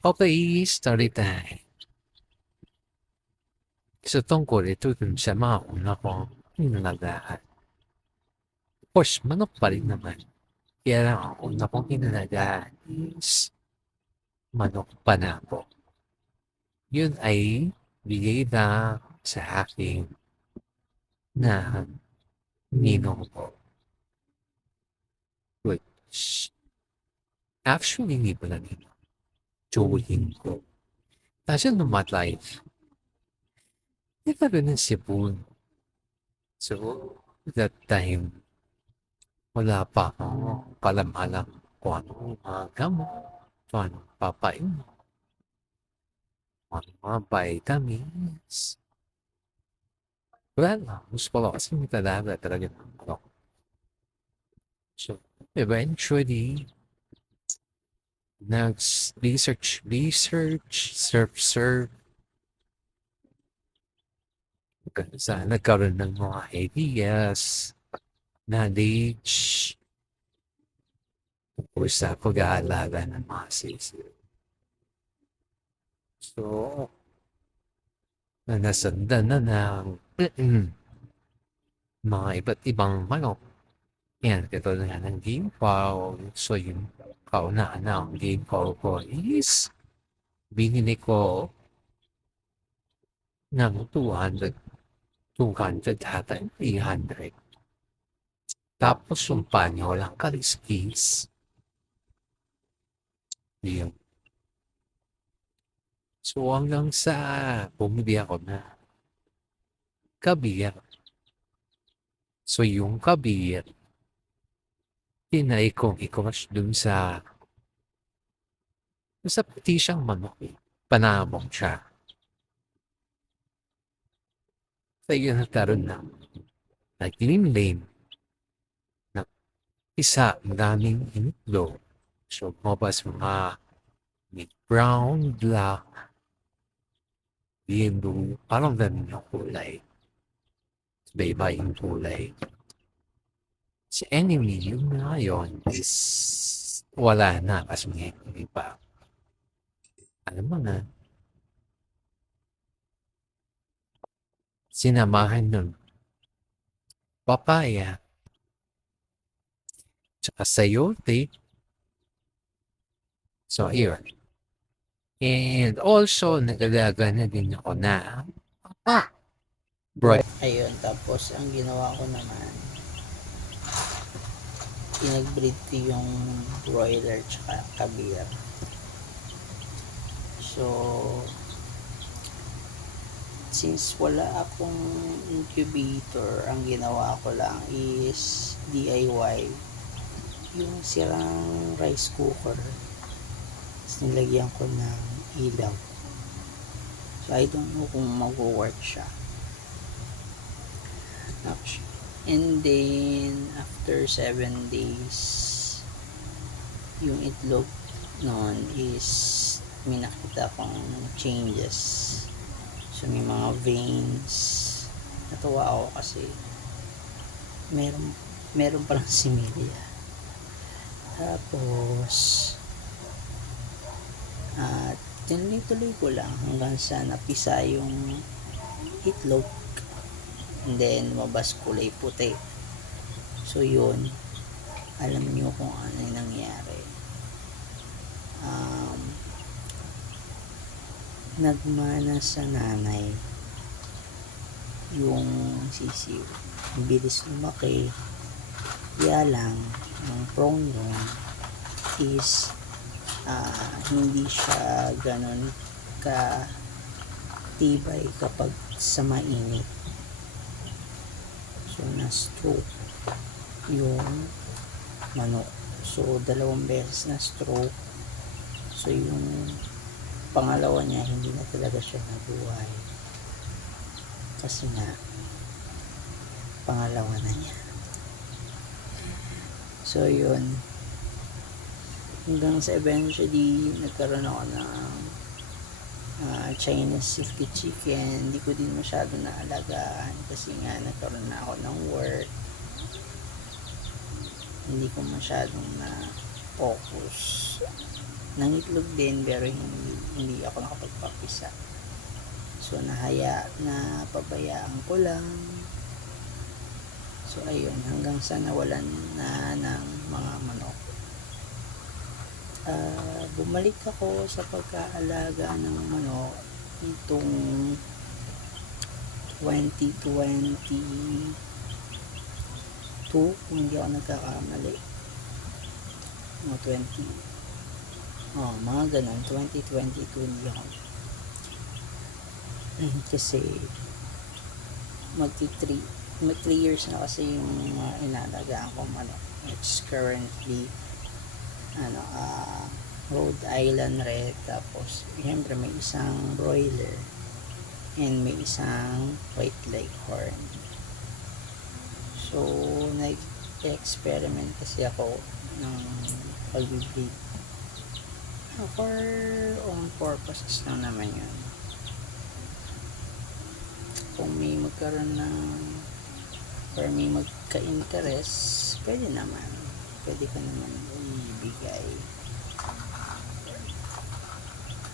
Okay, story time. So tungkol ito dun sa mga una kong inalagaan. Of course, manok pa rin naman. Kaya lang ang una kong inalagaan is manok panabo. Yun ay bigay na sa akin na ninong ko. Which, actually, hindi pala ninong. Tsuhin ko. Kasi numatay. Hindi pa rin ng Cebu. So, that time, wala pa akong kalam-alam kung anong mga gamot, kung anong papainom, kung anong mga vitamins. Wala lang. Gusto ko lang kasi matalaga talaga ng manok. So, eventually, nag-research, surf, nagkaroon ng mga ideas, knowledge, tungkol sa pag-aalaga ng mga sisi. So, nasundan na ng mga iba't ibang manok. Yan, katulad nga ng game fowl. So, yung kauna na ang game fowl ko is binili ko ng 200 hata, 300. Tapos yung panyo, walang kaliskis. Yun. So, hanggang sa bumili ako na kabir. So, yung kabir, tinay kong i-crush dun sa puti siyang manok. Panamong siya. So, yun nagkaroon na naglimlim na isa, maraming itlog. So, lumabas mga brown, black, yellow, parang ganun yung kulay. Iba-iba yung kulay. Si enemy, yung ngayon is wala na kasi hindi pa. Alam mo na, sinamahan nun papaya, tsaka sayote. So, yun. And also, nagalaga na din ako na bro. Ayun, tapos ang ginawa ko naman, pinag-breed ko yung broiler tsaka kabir. So, since wala akong incubator, ang ginawa ko lang is DIY. Yung sirang rice cooker, tapos nilagyan ko ng ilaw. So, I don't know kung mag-work siya. And then, after 7 days, yung itlog noon is may nakita akong changes. So, may mga veins. Natuwa ako kasi meron palang similia. Tapos, tuloy-tuloy ko lang hanggang sa napisa yung itlog. And then, mabas kulay puti. So, yun. Alam nyo kung ano yung nangyari. Nagmana sa nanay yung sisiw. Ang bilis lumaki. Kaya lang, yung prong nun is hindi siya ganun ka tibay kapag sa mainit. So, na-stroke yung manok. So, 2 beses na-stroke. So, yung pangalawa niya, hindi na talaga siya nabuhay. Kasi nga, pangalawa na niya. So, yun. Hanggang sa eventually, nagkaroon ako ng Chinese safety chicken. Hindi ko din masyado naalagaan kasi nga nagkaroon na ako ng work. Hindi ko masyadong na focus nangitlog din pero hindi ako nakapagpapisa. So na pabayaan ko lang. So ayun, hanggang sa nawalan na ng mga manok. Bumalik ako sa pagkaalaga ng manok itong 2022 kung hindi ako nagkakamali. Mga ganun, 2022 hindi ako. Kasi mag 3 years na kasi yung inalagaan ko manok. It's currently Rhode Island Red, tapos siyempre may isang broiler and may isang white leghorn. So nag-experiment kasi ako ng pag-breed for own purposes lang naman yun. Kung may magkaroon ng or may magka-interest, pwede ka naman ibigay.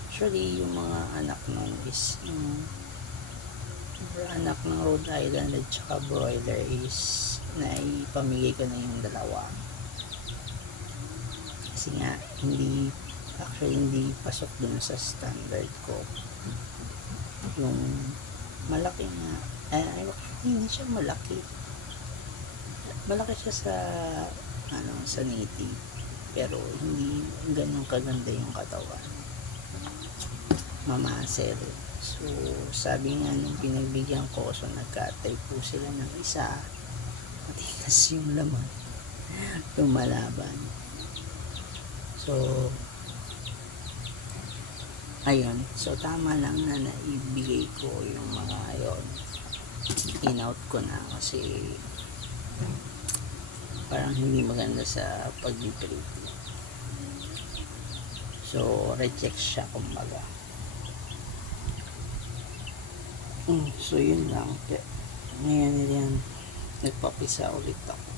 Actually, yung mga anak nun is yung anak ng Rhode Island at saka broiler is naipamigay ko na yung dalawa. Kasi nga, hindi pasok dun sa standard ko. Yung malaki nga, hindi siya malaki. Malaki siya sa native, pero hindi ganun kaganda yung katawan. Mamasel. So, sabi nga nung pinagbigyan ko, so nagkatay po sila ng isa, matigas yung laman, lumalaban. So, ayun. So, tama lang na naibigay ko yung mga ayon. In-out ko na kasi parang hindi maganda sa pag-breed. So, reject siya kumbaga. So, yun lang. Ngayon nagpapisa ulit ako.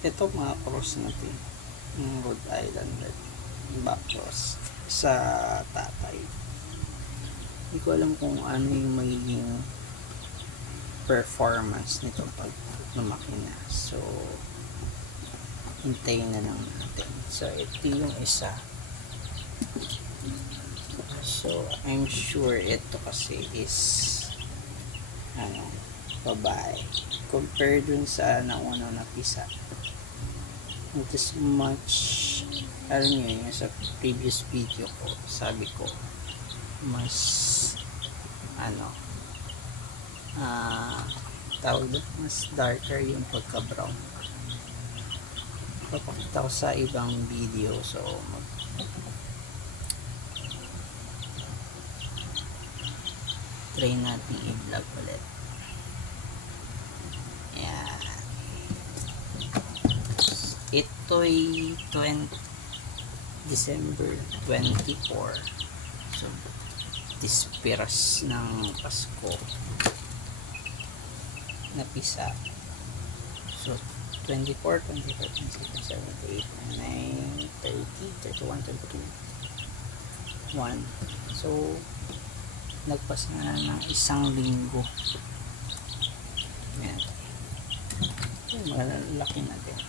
Ito mga cross natin. Yung Rhode Island Red. Back cross sa tatay. Hindi ko alam kung ano yung magiging performance nito pag lumaki na. So, hintayin na lang natin. So, ito yung isa. So, I'm sure ito kasi is babae. Compare dun sa nauna na pisa. It is much, alam nyo yun, sa previous video ko, sabi ko, mas, mas darker yung pagka-brown. Papakita ko sa ibang video, so, try natin i-vlog ulit. Yan. Ito'y December 24. So, dispiras ng Pasko na pisa. So, 24, 25, 26, 27, 28, 29, 30, 31, 32, 1. So, nagpas na ng isang linggo. Yan. Malaki na din.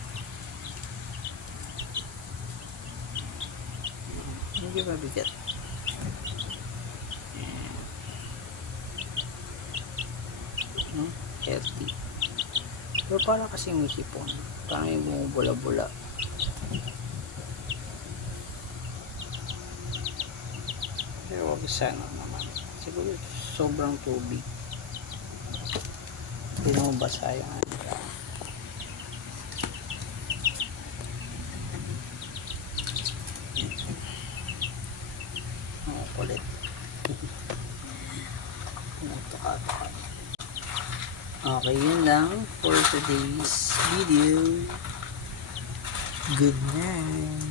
Hindi mabigat. Healthy. Pero parang kasi may sipon. Parang yung bumubula-bula. Pero wag sana naman. Siguro sobrang tubig. Hindi naman basa yung kulit. Okay, yun lang for today's video. Good night.